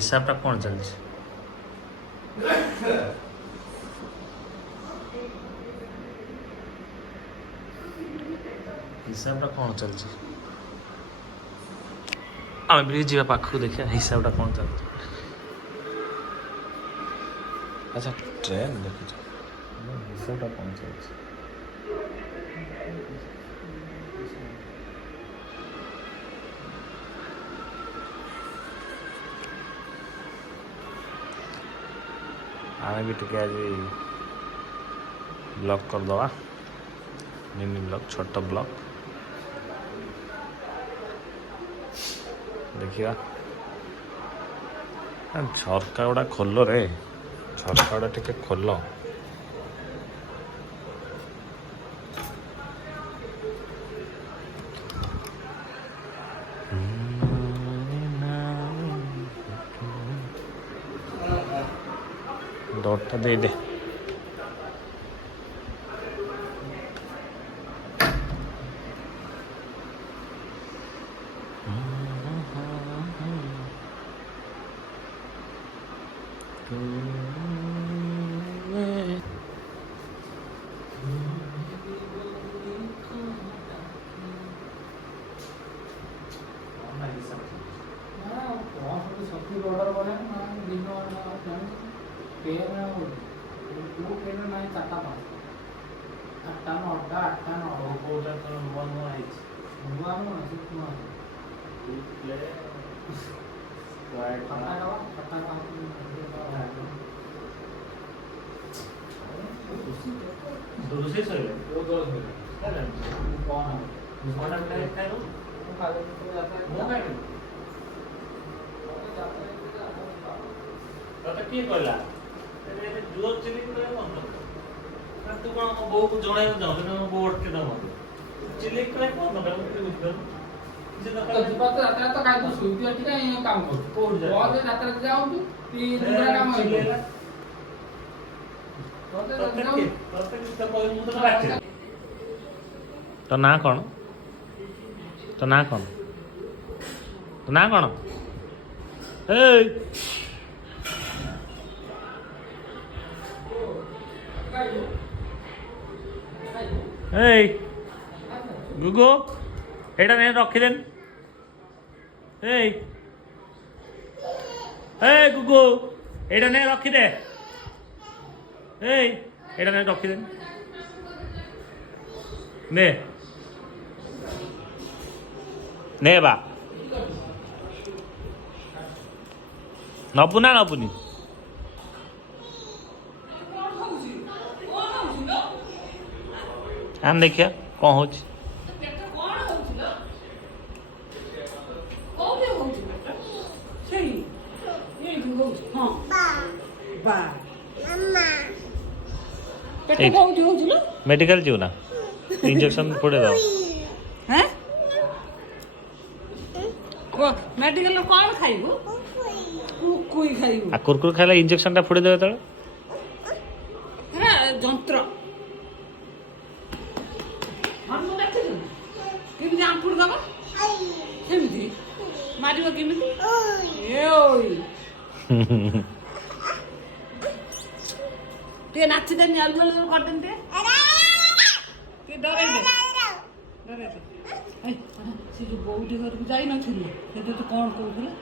हिसाबटा कौन चलছে हिसाबटा कौन चलছে आम भी जा पाखु देखिए हिसाबटा कौन चलছে अच्छा ट्रेन देखी हिसाबटा कौन चलছে आम भी टे आज ब्लॉक करदे मिनी ब्लॉक छोट ब्लॉक देखिए झरका गुड़ा खोल रे झरका गुड़ा टे खोल दौड़टा दे दे किए कहला जोर चिली तू कौन बो को जणाई जाऊ बो अटके दम चिली करे कौन दरकार मुझे बुझ तो जीवा तो रात तो काय तू सुईती अटी का ये काम कर कोड जा और रात रात जाऊ तू ती दूसरा काम है तो ना कौन तो ना कौन तो ना कौन ए ए गुगु एटा नहीं रखी देन ए गुगु एटा नहीं रखी दे एटा नहीं रखी देन ने बा नबुना नबुनी आम देखिया कौन हो मेडिकल जीव ना इंजेक्शन पड़े दो मेडिकल कौन खाइबो कोई खाइबो आ कुरकुर खाइला इंजेक्शन टा फुड़े देबे त हेरा जंत्र हम देखि केमि आंपुर दबा केमि मारिबो केमि ए ओई ते नाच दे अलमल कर देते ते डरे दे ए से जो बौडी घर को जाई न थिलु से तो कोन कहउला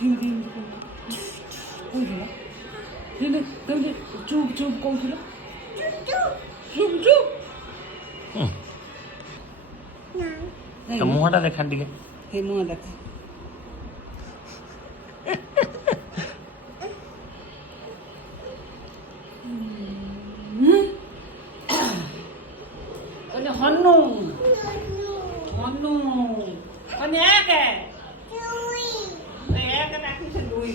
केमि कहउला दिने तुम चुप चुप कहउला चुप चुप तो मुहटा देखा टिके हे मुह देखा हन्नू हन्नू कने के एक राखी से दुई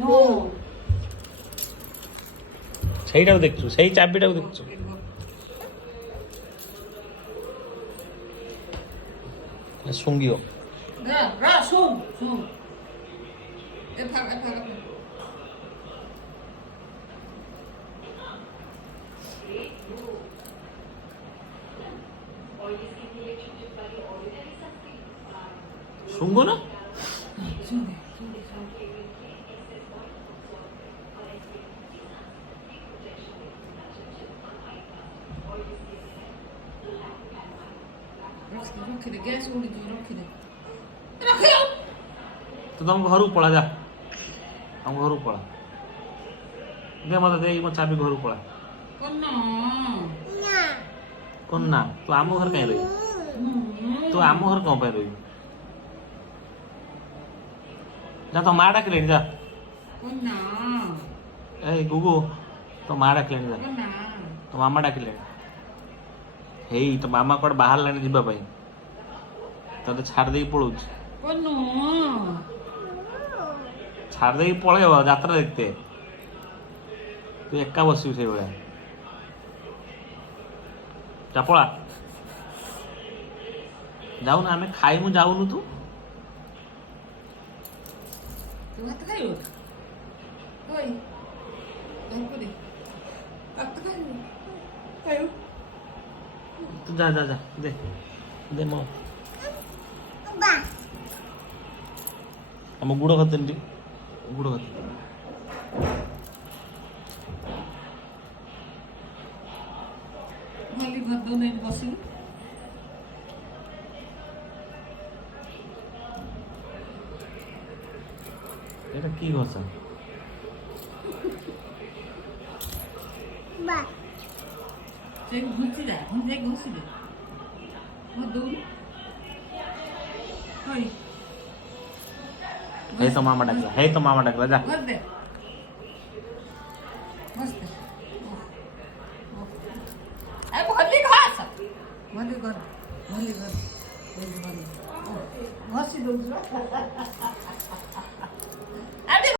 नो ସେଇଟାକୁ ଦେଖୁଛୁ ସେଇ ଚାବିଟାକୁ ଦେଖୁଛୁ ଶୁଙ୍ଗିବ ରା ଶୁଂ ଶୁଂ ଏ ଫାଗ ଶୁଙ୍ଗ ନା सुने सुने सुने रखी दे गैस उड़ी रखी दे तो तुम घर पड़ा जा हम घर पड़ा दे मत दे मो चाबी घर पड़ा कौन ना तू आम घर कहीं रही तू आम घर कौन पे रही जा तो माँ डाक जा ए गुगु तो माँ डाक जा तो मामा डाक हे तो मामा कौन बाहर लाने जीवा पाई तो छाड़ दे पड़ू छाड़ दे पड़े यात्रा देखते तू एका बस से भाया चापड़ा जाऊ ना आम खाइमु जाऊनु तू तू भात खाइबो ओय धरको दे भात खाइबो तू जा जा जा दे दे मो हम गुड़ खाते गुड़ खाते खाली घर दो नहीं बसी এটা কি কথা বাহ সেই ঘুরছি যা ঘুরছি ঘুরছি দে ও দৌড় হই हे तो मामा डाकला जा घर दे बस दे ए भली घास भली घर घसी दौड़